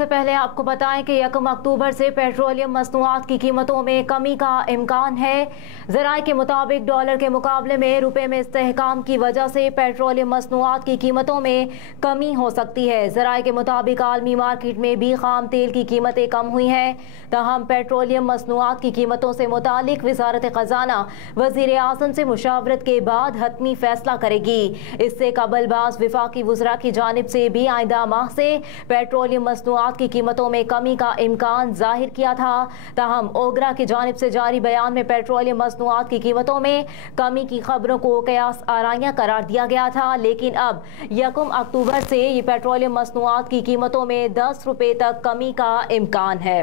سے پہلے آپ کو بتائیں کہ 1 اکتوبر سے پیٹرولیم مصنوعات کی قیمتوں میں کمی کا امکان ہے۔ ذرائع کے مطابق ڈالر کے مقابلے میں روپے میں استحکام کی وجہ سے پیٹرولیم مصنوعات کی قیمتوں میں کمی ہو سکتی ہے۔ ذرائع کے مطابق عالمی مارکیٹ میں بھی خام تیل کی قیمتیں کم ہوئی ہیں، تاہم پیٹرولیم مصنوعات کی قیمتوں سے متعلق وزارت خزانہ وزیر اعظم سے مشاورت کے بعد حتمی فیصلہ کرے گی۔ اس سے قبل بعض وفاقی وزراء کی جانب سے بھی آئندہ ماہ سے پیٹرولیم مصنوعات کی قیمتوں میں کمی کا امکان ظاہر کیا تھا، تاہم اوگرا کی جانب سے جاری بیان میں پیٹرولیم مصنوعات کی قیمتوں میں کمی کی خبروں کو قیاس آرائیاں قرار دیا گیا تھا، لیکن اب 1 اکتوبر سے یہ پیٹرولیم مصنوعات کی قیمتوں میں 10 روپے تک کمی کا امکان ہے۔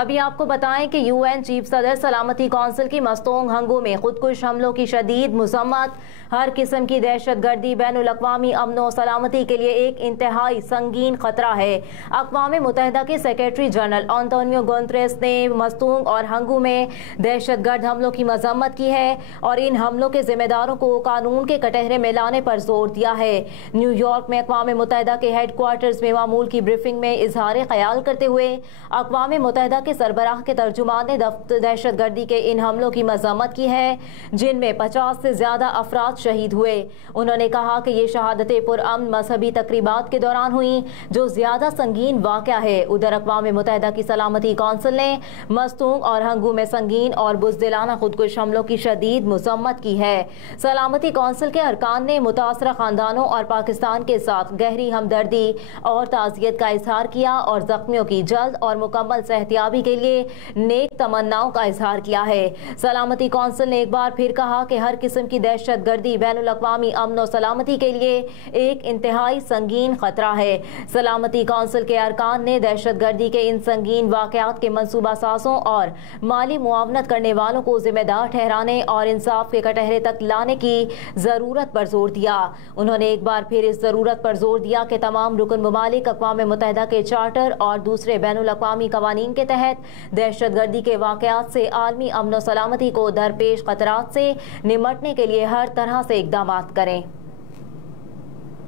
ابھی آپ کو بتائیں کہ UN چیف صدر سلامتی کونسل کی مستونگ ہنگو میں خودکش حملوں کی شدید مذمت۔ ہر قسم کی دہشت گردی بین الاقوامی امن و سلامتی کے لیے ایک انتہائی سنگین خطرہ ہے۔ اقوام متحدہ کے سیکریٹری جنرل انطونیو گوتریس نے مستونگ اور ہنگو میں دہشت گرد حملوں کی مذمت کی ہے اور ان حملوں کے ذمہ داروں کو قانون کے کٹہرے میں لانے پر زور دیا ہے۔ نیو یارک میں اقوام متحدہ کے ہیڈ کوارٹرز میں معمول کی بریفنگ میں اظہار خیال کرتے ہوئے اقوام متحدہ کے سربراہ کے ترجمان نے دہشت گردی کے ان حملوں کی مذمت کی ہے، جن میں 50 سے زیادہ افراد شہید ہوئے۔ انہوں نے کہا کہ یہ شہادتیں پرامن مذہبی تقریبات کے دوران ہوئیں، جو زیادہ سنگین واقعہ ہے۔ ادھر اقوام متحدہ کی سلامتی کونسل نے مستونگ اور ہنگو میں سنگین اور بزدلانہ خودکش حملوں کی شدید مذمت کی ہے۔ سلامتی کونسل کے ارکان نے متاثرہ خاندانوں اور پاکستان کے ساتھ گہری ہمدردی اور تعزیت کا اظہار کیا اور زخمیوں کی جلد اور مکمل صحتیابی کے لیے نیک تمناؤں کا اظہار کیا ہے۔ سلامتی کونسل نے ایک بار پھر کہا کہ ہر قسم کی دہشت گردی بین الاقوامی امن و سلامتی کے لیے ایک انتہائی سنگین خطرہ ہے۔ سلامتی کونسل کے ارکان نے دہشت گردی کے ان سنگین واقعات کے منصوبہ سازوں اور مالی معاونت کرنے والوں کو ذمہ دار ٹھہرانے اور انصاف کے کٹہرے تک لانے کی ضرورت پر زور دیا۔ انہوں نے ایک بار پھر اس ضرورت پر زور دیا کہ تمام رکن ممالک اقوام متحدہ کے چارٹر اور دوسرے بین الاقوامی قوانین کے تحت دہشت گردی کے واقعات سے عالمی امن و سلامتی کو درپیش خطرات سے نمٹنے کے لیے ہر طرح سے اقدامات کریں۔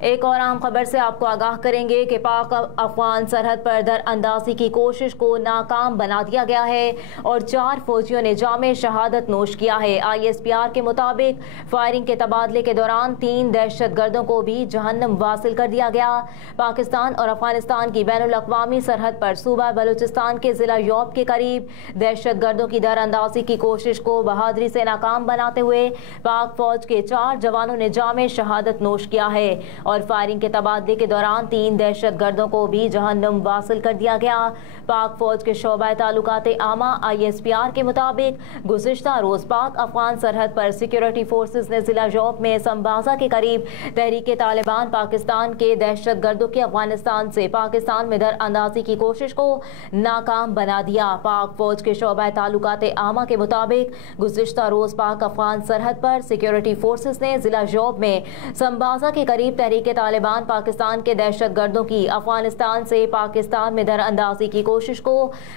ایک اور اہم خبر سے آپ کو آگاہ کریں گے کہ پاک افغان سرحد پر در اندازی کی کوشش کو ناکام بنا دیا گیا ہے اور 4 فوجیوں نے جامع شہادت نوش کیا ہے۔ ISPR کے مطابق فائرنگ کے تبادلے کے دوران 3 دہشت گردوں کو بھی جہنم واصل کر دیا گیا۔ پاکستان اور افغانستان کی بین الاقوامی سرحد پر صوبہ بلوچستان کے ضلع یوب کے قریب دہشت گردوں کی در اندازی کی کوشش کو بہادری سے ناکام بناتے ہوئے پاک فوج کے 4 جوانوں نے جامع شہادت نوش کیا ہے اور فائرنگ کے تبادلے کے دوران 3 دہشت گردوں کو بھی جہنم واصل کر دیا گیا۔ پاک فوج کے شعبہ تعلقات عامہ ISPR کے مطابق گزشتہ روز پاک افغان سرحد پر سیکیورٹی فورسز نے ضلع یوب میں سمبازا کے قریب تحریک طالبان پاکستان کے دہشت گردوں کی افغانستان سے پاکستان میں در اندازی کی کوشش کو ناکام بنا دیا۔ پاک فوج کے شعبہ تعلقات عامہ کے مطابق گزشتہ روز پاک افغان سرحد پر سیکیورٹی فورسز نے ضلع یوب میں سمبازا کے قریب تحریک طالبان پاکستان کے دہشت گردوں کی افغانستان سے پاکستان میں در اندازی کی کوشش کو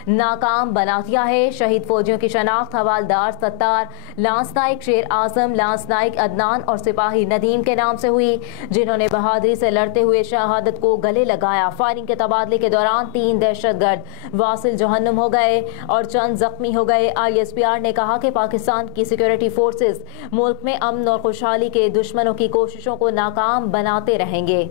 ناکام بنا دیا ہے۔ شہید فوجیوں کی شناخت حوالدار ستار، لانس نائک شیر اعظم، لانس نائک عدنان اور سپاہی ندیم کے نام سے ہوئی، جنہوں نے بہادری سے لڑتے ہوئے شہادت کو گلے لگایا۔ فائرنگ کے تبادلے کے دوران 3 دہشت گرد واصل جہنم ہو گئے اور چند زخمی ہو گئے۔ ISPR نے کہا کہ پاکستان کی سیکیورٹی فورسز ملک میں امن اور خوشحالی کے دشمنوں کی کوششوں کو ناکام بناتے رہیں گے۔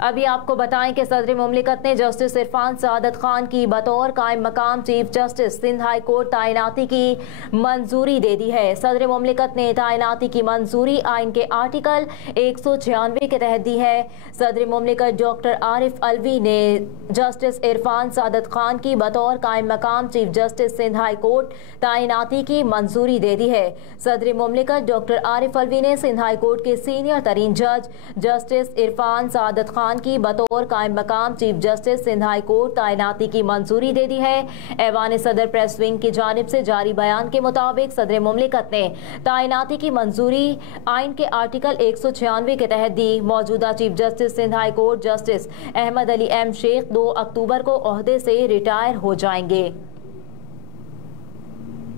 ابھی آپ کو بتائیں کہ صدر مملکت نے جسٹس عرفان سعادت خان کی بطور قائم مقام chief justice Sindh high court تعیناتی کی منظوری دے دی ہے۔ صدر مملکت نے تعیناتی کی منظوری آئین کے آرٹیکل 196 کے تحت دی ہے۔ صدر مملکت ڈاکٹر عارف علوی نے جسٹس عرفان سعادت خان کی بطور قائم مقام chief justice Sindh high court تعیناتی کی منظوری دے دی ہے۔ صدر مملکت ڈاکٹر عارف علوی نے سندھ ہائی کورٹ کے سینئر ترین جج جسٹس عرفان سعادت خان کی بطور قائم مقام chief justice Sindh high court تعیناتی کی منظوری دے دی ہے۔ ایوان صدر پریس ونگ کی جانب سے جاری بیان کے مطابق صدر مملکت نے تعیناتی کی منظوری آئین کے آرٹیکل 196 کے تحت دی۔ موجودہ chief justice Sindh high court justice Ahmed Ali M Shaikh 2 اکتوبر کو عہدے سے ریٹائر ہو جائیں گے۔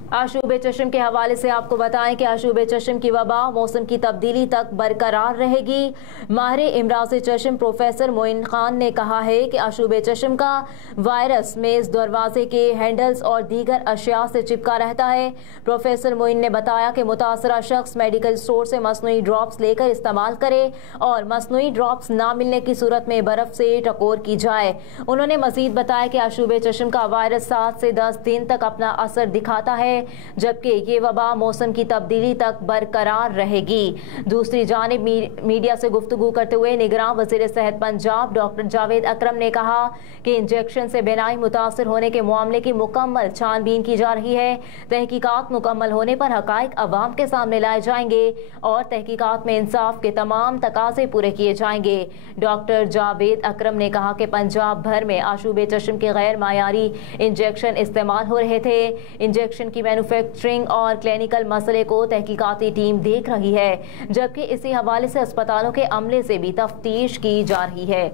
आशूब चश्म के हवाले से आपको बताएं कि आशूब चश्म की वबा मौसम की तब्दीली तक बरकरार रहेगी। माहिर इमराज चश्म प्रोफेसर मोइन खान ने कहा है कि आशूब चश्म का वायरस मेज़ दरवाजे के हैंडल्स और दीगर अशिया से चिपका रहता है। प्रोफेसर मोइन ने बताया कि मुतासरा शख्स मेडिकल स्टोर से मसनूई ड्रॉप्स लेकर इस्तेमाल करे और मसनूई ड्रॉप्स ना मिलने की सूरत में बर्फ से टकोर की जाए। उन्होंने मजीद बताया कि आशूब चश्म का वायरस 7 से 10 दिन तक अपना असर दिखाता है, जबकि ये वबा मौसम की तब्दीली तक बरकरार रहेगी। दूसरी जानिब मीडिया से गुफ्तगू करते हुए निगरान वज़ीर सेहत पंजाब डॉक्टर जावेद अकरम ने कहा कि इंजेक्शन से बिनाई मुतासर होने के मामले की मुकम्मल छानबीन की जा रही है। तहकीकात मुकम्मल होने पर हकाइक अवाम के सामने लाए जाएंगे और तहकीकात में इंसाफ के तमाम तकाजे पूरे किए जाएंगे। डॉक्टर जावेद अकरम ने कहा कि पंजाब भर में आशूब चश्म के गैर मायारी इंजेक्शन इस्तेमाल हो रहे थे। इंजेक्शन की मैन्युफैक्चरिंग और क्लिनिकल मसले को तहकीकाती टीम देख रही है, जबकि इसी हवाले से अस्पतालों के अमले से भी तफ्तीश की जा रही है।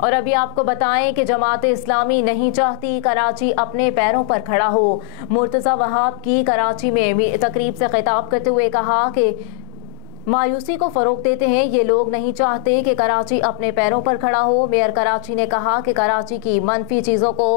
और अभी आपको बताएं कि जमात इस्लामी नहीं चाहती कराची अपने पैरों पर खड़ा हो। मुर्तज़ा वहाब की कराची में तकरीब से खिताब करते हुए कहा कि मायूसी को फ़रोग़ देते हैं, ये लोग नहीं चाहते कि कराची अपने पैरों पर खड़ा हो। मेयर कराची ने कहा कि कराची की मनफी चीज़ों को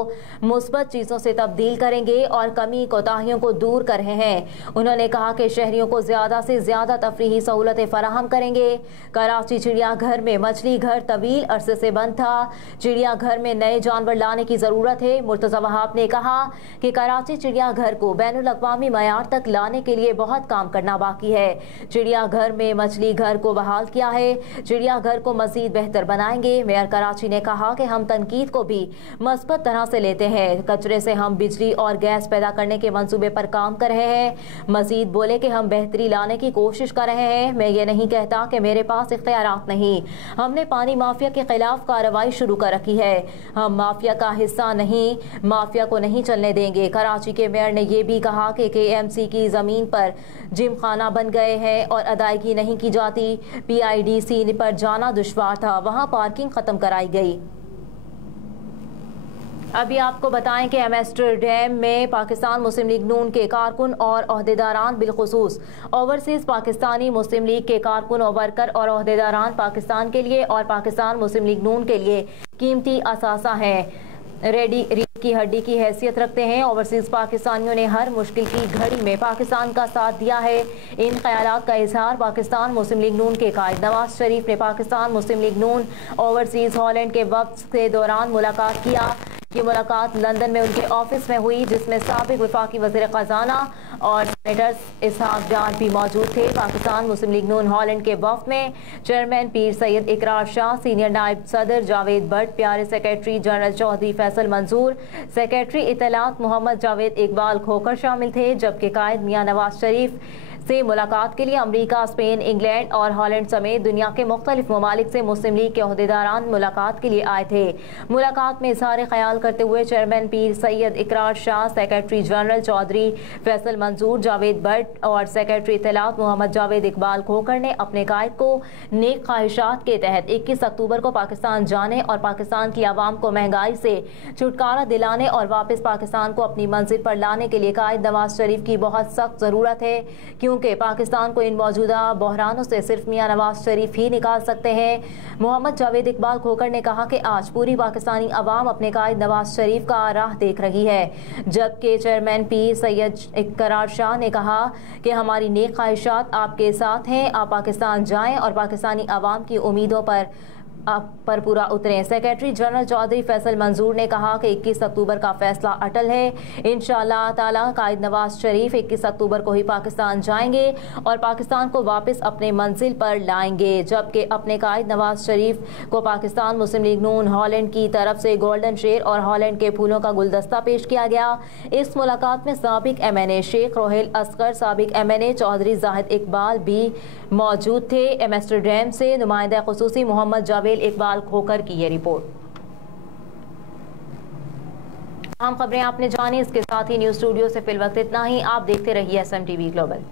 मुस्बत चीज़ों से तब्दील करेंगे और कमी कोताहियों को दूर कर रहे हैं। उन्होंने कहा कि शहरियों को ज़्यादा से ज़्यादा तफरीही सहूलतें फराहम करेंगे। कराची चिड़ियाघर में मछली घर तवील अरसे से बंद था, चिड़ियाघर में नए जानवर लाने की ज़रूरत है। मुर्तज़ा वहाब ने कहा कि कराची चिड़ियाघर को बैनुल अक़वामी मयार तक लाने के लिए बहुत काम करना बाकी है। चिड़ियाघर में मछली घर को बहाल किया है, चिड़ियाघर को मजीद बेहतर बनाएंगे। मेयर कराची ने कहा कि हम तनकीद को भी मस्बत तरह से लेते हैं। कचरे से हम बिजली और गैस पैदा करने के मंसूबे पर काम कर रहे हैं। मजीद बोले कि हम बेहतरी लाने की कोशिश कर रहे हैं। मैं ये नहीं कहता कि मेरे पास इख्तियारात नहीं। हमने पानी माफिया के खिलाफ कार्रवाई शुरू कर रखी है। हम माफिया का हिस्सा नहीं, माफिया को नहीं चलने देंगे। कराची के मेयर ने यह भी कहा कि KMC की जमीन पर जिम खाना बन गए हैं और अदायगी नहीं की जाती। PIDC पर जाना दुश्वार था, वहां पार्किंग खत्म कराई गई। अभी आपको बताएं कि एम्स्टरडैम में पाकिस्तान मुस्लिम लीग नून के कारकुन और ओहदेदारान बिलखुसूस ओवरसीज पाकिस्तानी मुस्लिम लीग के कारकुन और वर्कर और ओहदेदारान पाकिस्तान के लिए और पाकिस्तान मुस्लिम लीग नून के लिए कीमती असासा हैं, रीढ़ की हड्डी की हैसियत रखते हैं। ओवरसीज पाकिस्तानियों ने हर मुश्किल की घड़ी में पाकिस्तान का साथ दिया है। इन ख्यालात का इजहार पाकिस्तान मुस्लिम लीग नून के कायद नवाज शरीफ ने पाकिस्तान मुस्लिम लीग नून ओवरसीज हॉलैंड के वक्त के दौरान मुलाकात किया। ये मुलाकात लंदन में उनके ऑफिस में हुई, जिसमें साबिक वफाकी वज़ीर ख़जाना और सेनेटर इसहाक डार भी मौजूद थे। पाकिस्तान मुस्लिम लीग नून हॉलैंड के वफ़द में चेयरमैन पीर सैयद इकरार शाह, सीनियर नायब सदर जावेद भट्ट, प्यारे सेक्रेटरी जनरल चौधरी फैसल मंजूर, सेक्रेटरी इत्तलात मोहम्मद जावेद इकबाल खोखर शामिल थे। जबकि कायद मियां नवाज शरीफ से मुलाकात के लिए अमरीका, स्पेन, इंग्लैंड और हॉलैंड समेत दुनिया के मुख्तलिफ ममालिक से मुस्लिम लीग के ओहदेदारान मुलाकात के लिए आए थे। मुलाकात में इज़हार ख्याल करते हुए चेयरमैन पीर सैयद इकरार शाह, सेक्रेटरी जनरल चौधरी फैसल मंजूर, जावेद भट्ट और सेक्रेटरी इत्तलात मोहम्मद जावेद इकबाल खोखर ने अपने कायद को नेक ख्वाहिशात के तहत 21 अक्टूबर को पाकिस्तान जाने और पाकिस्तान की आवाम को महंगाई से छुटकारा दिलाने और वापस पाकिस्तान को अपनी मंजिल पर लाने के लिए कायद नवाज शरीफ की बहुत सख्त ज़रूरत है, क्योंकि पाकिस्तान को इन मौजूदा बहरानों से सिर्फ मियां नवाज शरीफ ही निकाल सकते हैं। मोहम्मद जावेद इकबाल खोखर ने कहा कि आज पूरी पाकिस्तानी अवाम अपने कायद नवाज शरीफ का राह देख रही है। जबकि चेयरमैन पीर सैयद इकरार शाह ने कहा कि हमारी नेक ख्वाहिशात आपके साथ हैं, आप पाकिस्तान जाएं और पाकिस्तानी अवाम की उम्मीदों पर पूरा उतरें। सेक्रेटरी जनरल चौधरी फैसल मंजूर ने कहा कि 21 अक्टूबर का फैसला अटल है। इंशाअल्लाह ताला कायद नवाज शरीफ 21 अक्टूबर को ही पाकिस्तान जाएंगे और पाकिस्तान को वापस अपने मंजिल पर लाएंगे। जबकि अपने कायद नवाज शरीफ को पाकिस्तान मुस्लिम लीग नून हॉलैंड की तरफ से गोल्डन शेर और हॉलैंड के फूलों का गुलदस्ता पेश किया गया। इस मुलाकात में साबिक MNA शेख रोहेल असगर, साबिक MNA चौधरी जाहिद इकबाल भी मौजूद थे। एम्स्टरडैम से नुमाइंदा खुसूसी मोहम्मद जावेद इकबाल खोखर की ये रिपोर्ट। अहम खबरें आपने जानी, इसके साथ ही न्यूज़ स्टूडियो से फिल वक्त इतना ही। आप देखते रहिए SMTV ग्लोबल।